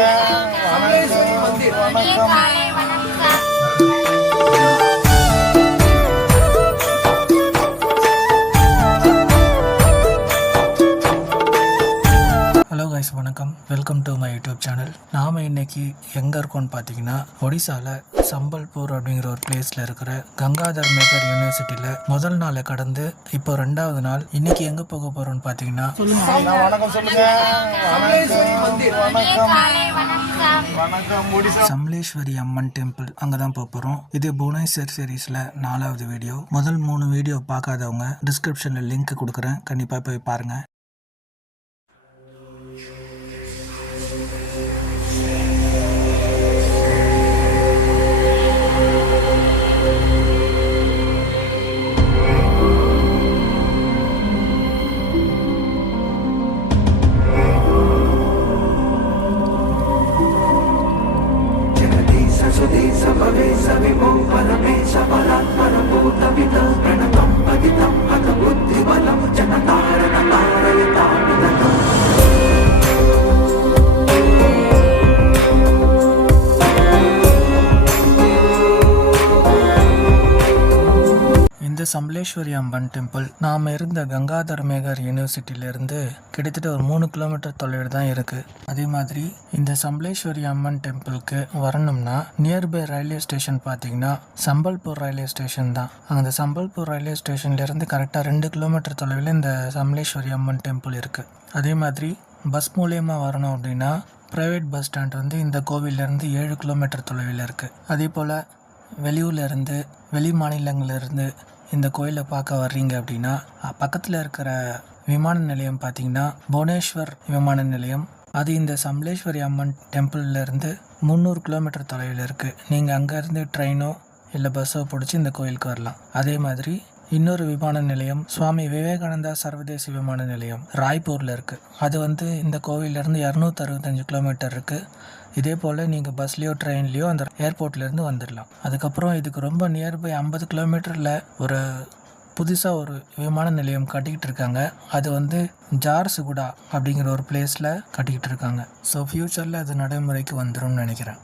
சொல்லுங்க. Hello guys, வணக்கம். Welcome to my YouTube channel. நாம் இன்னைக்கு எங்கே இருக்கோம்னு பார்த்தீங்கன்னா, ஒடிசாவில் சம்பல்பூர் அப்படிங்கிற ஒரு பிளேஸில் இருக்கிற கங்காதர் மேகர் யூனிவர்சிட்டியில் முதல் நாளை கடந்து இப்போ 2வது நாள். இன்னைக்கு எங்கே போக போகிறோம்னு பார்த்தீங்கன்னா, சமலேஸ்வரி அம்மன் டெம்பிள் அங்கே தான் போக போகிறோம். இது புவனேஸ்வர் சீரீஸில் 4வது வீடியோ. முதல் 3 வீடியோ பார்க்காதவங்க டிஸ்கிரிப்ஷனில் லிங்க் கொடுக்குறேன், கண்டிப்பாக போய் பாருங்கள். இந்த சமலேஸ்வரி அம்மன் டெம்பிள் நாம் இருந்த கங்காதர் மேகர் யூனிவர்சிட்டியிலேருந்து கிட்டத்தட்ட ஒரு 3 கிலோமீட்டர் தொலைவில் தான் இருக்குது. அதே மாதிரி இந்த சமலேஸ்வரி அம்மன் டெம்பிளுக்கு வரணும்னா நியர்பை ரயில்வே ஸ்டேஷன் பார்த்தீங்கன்னா சம்பல்பூர் ரயில்வே ஸ்டேஷன் தான். அந்த சம்பல்பூர் ரயில்வே ஸ்டேஷன்லேருந்து கரெக்டாக 2 கிலோமீட்டர் தொலைவில் இந்த சமலேஸ்வரி அம்மன் டெம்பிள் இருக்குது. அதே மாதிரி பஸ் மூலயமா வரணும் அப்படின்னா ப்ரைவேட் பஸ் ஸ்டாண்ட் வந்து இந்த கோவிலேருந்து 7 கிலோமீட்டர் தொலைவில் இருக்குது. அதே போல் வெளியூர்லேருந்து வெளி மாநிலங்கள்லேருந்து இந்த கோயிலை பார்க்க வர்றீங்க அப்படின்னா பக்கத்தில் இருக்கிற விமான நிலையம் பார்த்தீங்கன்னா புவனேஸ்வர் விமான நிலையம். அது இந்த சமலேஸ்வரி அம்மன் டெம்பிள்லேருந்து 300 கிலோமீட்டர் தொலைவில் இருக்குது. நீங்கள் அங்கேருந்து ட்ரெயினோ இல்லை பஸ்ஸோ பிடிச்சி இந்த கோயிலுக்கு வரலாம். அதே மாதிரி இன்னொரு விமான நிலையம் சுவாமி விவேகானந்தா சர்வதேச விமான நிலையம் ராய்ப்பூரில் இருக்குது. அது வந்து இந்த கோவிலேருந்து 265 கிலோமீட்டர் இருக்குது. இதே போல் நீங்கள் பஸ்லேயோ ட்ரெயின்லேயோ அந்த ஏர்போர்ட்லேருந்து வந்துடலாம். அதுக்கப்புறம் இதுக்கு ரொம்ப நியர்பை 50 கிலோமீட்டரில் ஒரு புதுசாக ஒரு விமான நிலையம் கட்டிக்கிட்டு இருக்காங்க. அது வந்து ஜார்சுகுடா அப்படிங்கிற ஒரு பிளேஸில் கட்டிக்கிட்டு இருக்காங்க. ஸோ ஃப்யூச்சரில் அது நடைமுறைக்கு வந்துடும்னு நினைக்கிறேன்.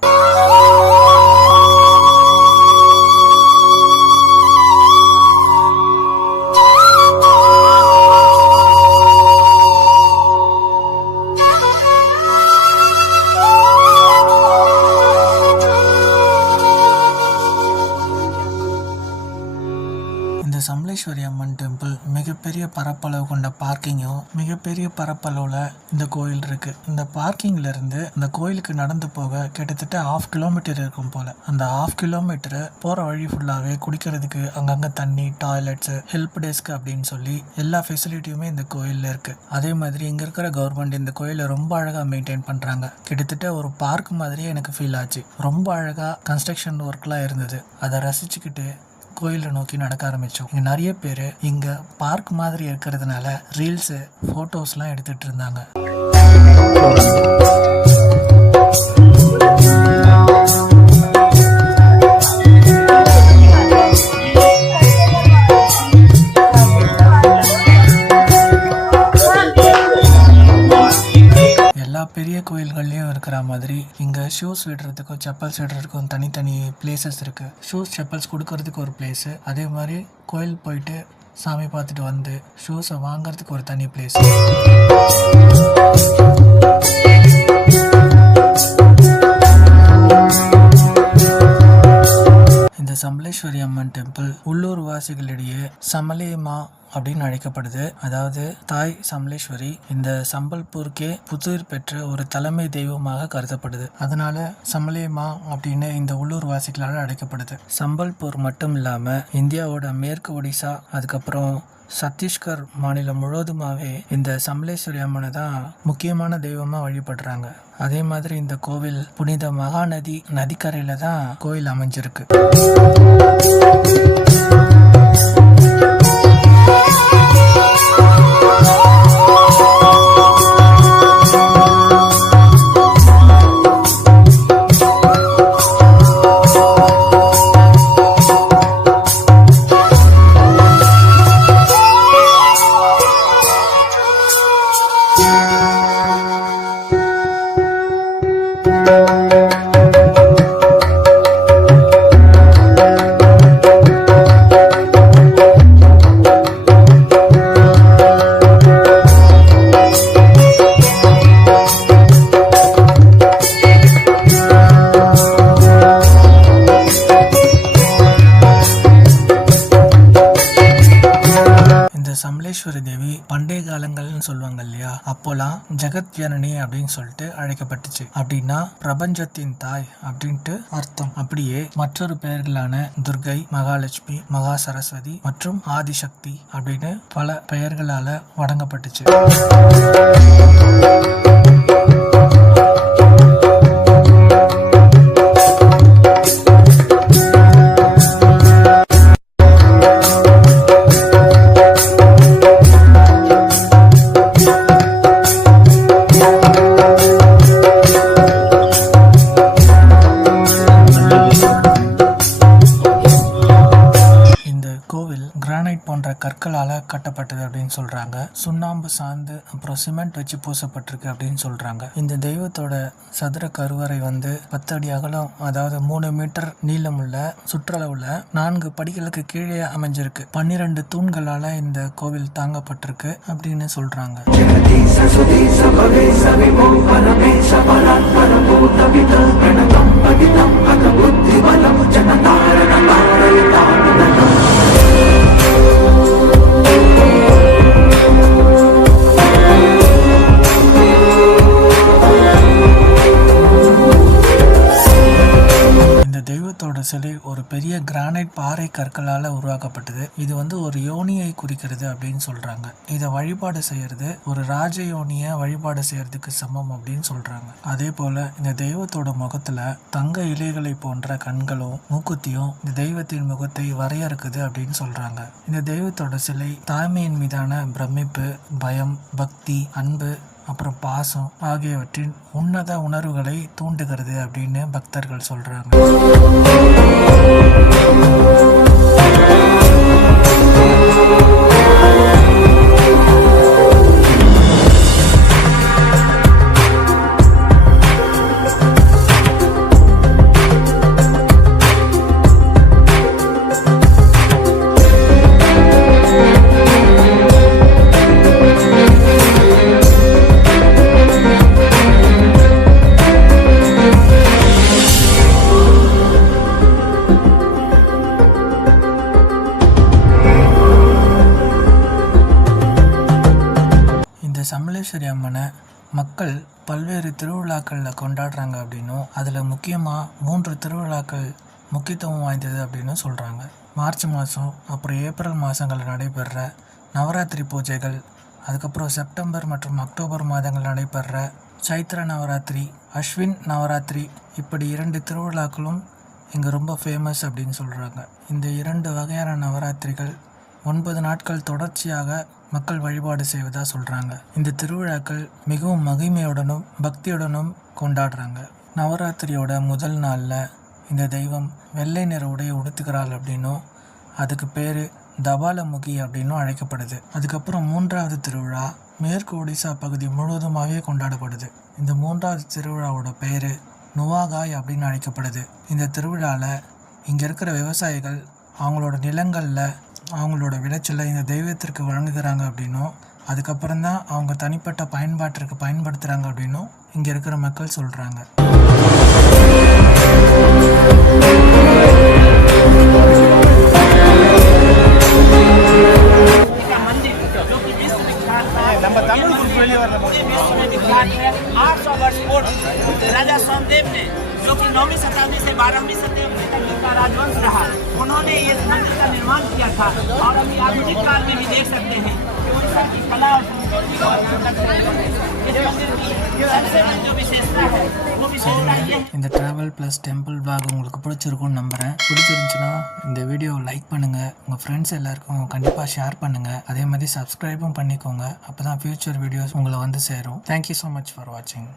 சமலேஸ்வரி அம்மன் டெம்பிள் மிகப்பெரிய பரப்பளவு கொண்ட பார்க்கிங்கும் மிகப்பெரிய பரப்பளவில் இந்த கோயில் இருக்குது. இந்த பார்க்கிங்லேருந்து இந்த கோயிலுக்கு நடந்து போக கிட்டத்தட்ட 1/2 கிலோமீட்டர் இருக்கும் போல். அந்த 1/2 கிலோமீட்டரு போகிற வழி ஃபுல்லாகவே குடிக்கிறதுக்கு அங்கங்கே தண்ணி, டாய்லெட்ஸு, ஹெல்ப் டெஸ்க் அப்படின்னு சொல்லி எல்லா ஃபெசிலிட்டியுமே இந்த கோயிலில் இருக்குது. அதே மாதிரி இங்கே இருக்கிற கவர்மெண்ட் இந்த கோயிலை ரொம்ப அழகாக மெயின்டைன் பண்ணுறாங்க. கிட்டத்தட்ட ஒரு பார்க் மாதிரியே எனக்கு ஃபீல் ஆச்சு. ரொம்ப அழகாக கன்ஸ்ட்ரக்ஷன் ஒர்க்லாம் இருந்தது. அதை ரசிச்சுக்கிட்டு கோயிலை நோக்கி நடக்க ஆரம்பித்தோம். இங்கே நிறைய பேர் இங்கே பார்க் மாதிரி இருக்கிறதுனால ரீல்ஸு, ஃபோட்டோஸ்லாம் எடுத்துகிட்டு இருந்தாங்க. பெரிய கோயில்கள்லேயும் இருக்கிற மாதிரி இங்கே ஷூஸ் விடுறதுக்கும் செப்பல்ஸ் விடுறதுக்கும் தனித்தனி பிளேசஸ் இருக்குது. ஷூஸ் செப்பல்ஸ் கொடுக்கறதுக்கு ஒரு பிளேஸு, அதே மாதிரி கோயில் போயிட்டு சாமி பார்த்துட்டு வந்து ஷூஸை வாங்கிறதுக்கு ஒரு தனி பிளேஸ். இந்த சமலேஸ்வரி அம்மன் டெம்பிள் உள்ளூர் வாசிகளிடையே சமலேமா அப்படின்னு அழைக்கப்படுது. அதாவது தாய் சமலேஸ்வரி இந்த சம்பல்பூருக்கே புத்துயிர் பெற்ற ஒரு தலைமை தெய்வமாக கருதப்படுது. அதனால சமலேமா அப்படின்னு இந்த உள்ளூர் வாசிகளால் அழைக்கப்படுது. சம்பல்பூர் மட்டும் இல்லாம இந்தியாவோட மேற்கு ஒடிசா, அதுக்கப்புறம் சத்தீஸ்கர் மாநிலம் முழுவதுமாவே இந்த சமலேஸ்வரி அம்மனை தான் முக்கியமான தெய்வமா வழிபடுறாங்க. அதே மாதிரி இந்த கோவில் புனித மகாநதி நதிக்கரையில தான் கோவில் அமைஞ்சிருக்கு. சமலேஸ்வரி தேவி பண்டைய காலங்கள்னு சொல்லுவாங்க இல்லையா, அப்போலாம் ஜெகத் ஜனனி அப்படின்னு சொல்லிட்டு அழைக்கப்பட்டுச்சு. அப்படின்னா பிரபஞ்சத்தின் தாய் அப்படின்ட்டு அர்த்தம். அப்படியே மற்றொரு பெயர்களான துர்கை, மகாலட்சுமி, மகா சரஸ்வதி மற்றும் ஆதிசக்தி அப்படின்னு பல பெயர்களால வழங்கப்பட்டுச்சு. கிரானைட் போன்ற கற்களால் கட்டப்பட்டது அப்படின்னு சொல்றாங்க. சுண்ணாம்பு சாந்து அப்புறம் சிமெண்ட் வச்சு பூசப்பட்டிருக்கு அப்படின்னு சொல்றாங்க. இந்த தெய்வத்தோட சதுர கருவறை 10 அடி அகலம், அதாவது 3 மீட்டர் நீளமுள்ள சுற்றளவுல 4 படிகளுக்கு கீழே அமைஞ்சிருக்கு. 12 தூண்களால இந்த கோவில் தாங்கப்பட்டிருக்கு அப்படின்னு சொல்றாங்க. சிலை ஒரு பெரிய கிரானைட் பாறை கற்களால் உருவாக்கப்பட்டது. இது ஒரு யோனியை குறிக்கிறது அப்படின்னு சொல்றாங்க. இதை வழிபாடு செய்யறது ஒரு ராஜ யோனிய வழிபாடு செய்யறதுக்கு சமம் அப்படின்னு சொல்றாங்க. அதே போல இந்த தெய்வத்தோட முகத்துல தங்க இலைகளை போன்ற கண்களும் மூக்குத்தியும் இந்த தெய்வத்தின் முகத்தை வரையறுக்குது அப்படின்னு சொல்றாங்க. இந்த தெய்வத்தோட சிலை தாய்மையின் மீதான பிரமிப்பு, பயம், பக்தி, அன்பு அப்புறம் பாசம் ஆகியவற்றின் உன்னத உணர்வுகளை தூண்டுகிறது அப்படின்னு பக்தர்கள் சொல்றாங்க. சமலேஸ்வரி அம்மனை மக்கள் பல்வேறு திருவிழாக்களில் கொண்டாடுறாங்க அப்படின்னும், அதில் முக்கியமாக 3 திருவிழாக்கள் முக்கியத்துவம் வாய்ந்தது அப்படின்னு சொல்கிறாங்க. மார்ச் மாதம் அப்புறம் ஏப்ரல் மாதங்களில் நடைபெறுற நவராத்திரி பூஜைகள், அதுக்கப்புறம் செப்டம்பர் மற்றும் அக்டோபர் மாதங்கள் நடைபெறுற சைத்திர நவராத்திரி, அஸ்வின் நவராத்திரி, இப்படி 2 திருவிழாக்களும் இங்கே ரொம்ப ஃபேமஸ் அப்படின்னு சொல்கிறாங்க. இந்த 2 வகையான நவராத்திரிகள் 9 நாட்கள் தொடர்ச்சியாக மக்கள் வழிபாடு செய்வதா சொல்றாங்க. இந்த திருவிழாக்கள் மிகவும் மகிமையுடனும் பக்தியுடனும் கொண்டாடுறாங்க. நவராத்திரியோட முதல் நாள்ல இந்த தெய்வம் வெள்ளை நிற உடையை உடுத்துக்கிறாள் அப்படின்னும், அதுக்கு பேரு தபாலமுகி அப்படின்னும் அழைக்கப்படுது. அதுக்கப்புறம் 3வது திருவிழா மேற்கு ஒடிசா பகுதி முழுவதுமாகவே கொண்டாடப்படுது. இந்த 3வது திருவிழாவோட பேரு நுவாகாய் அப்படின்னு அழைக்கப்படுது. இந்த திருவிழாவில் இங்கே இருக்கிற விவசாயிகள் அவங்களோட நிலங்களில் அவங்களோட விளைச்சலை இந்த தெய்வத்திற்கு வழங்குகிறாங்க அப்படின்னும், அதுக்கப்புறம் தான் அவங்க தனிப்பட்ட பயன்பாட்டிற்கு பயன்படுத்துகிறாங்க அப்படின்னும் இங்கே இருக்கிற மக்கள் சொல்கிறாங்க. राजा सोमदेव ने, जो कि 9वीं शताब्दी से 12वीं शताब्दी तक का राजवंश रहा, उन्होंने ये मंदिर का निर्माण किया था। और अभी आधुनिक काल में भी देख सकते हैं कि उड़ीसा की कला और संस्कृति को इस मंदिर की सबसे जो विशेषता है वो विशेषता ये है. இந்த டிராவல் ப்ளஸ் டெம்பிள் vlog உங்களுக்கு பிடிச்சிருக்கும்னு நம்புகிறேன். பிடிச்சிருந்துச்சுன்னா இந்த வீடியோவை லைக் பண்ணுங்கள், உங்கள் ஃப்ரெண்ட்ஸ் எல்லாருக்கும் கண்டிப்பாக ஷேர் பண்ணுங்கள். அதே மாதிரி சப்ஸ்கிரைபும் பண்ணிக்கோங்க. அப்போ தான் ஃபியூச்சர் வீடியோஸ் உங்களை சேரும். தேங்க்யூ ஸோ மச் ஃபார் வாட்சிங்.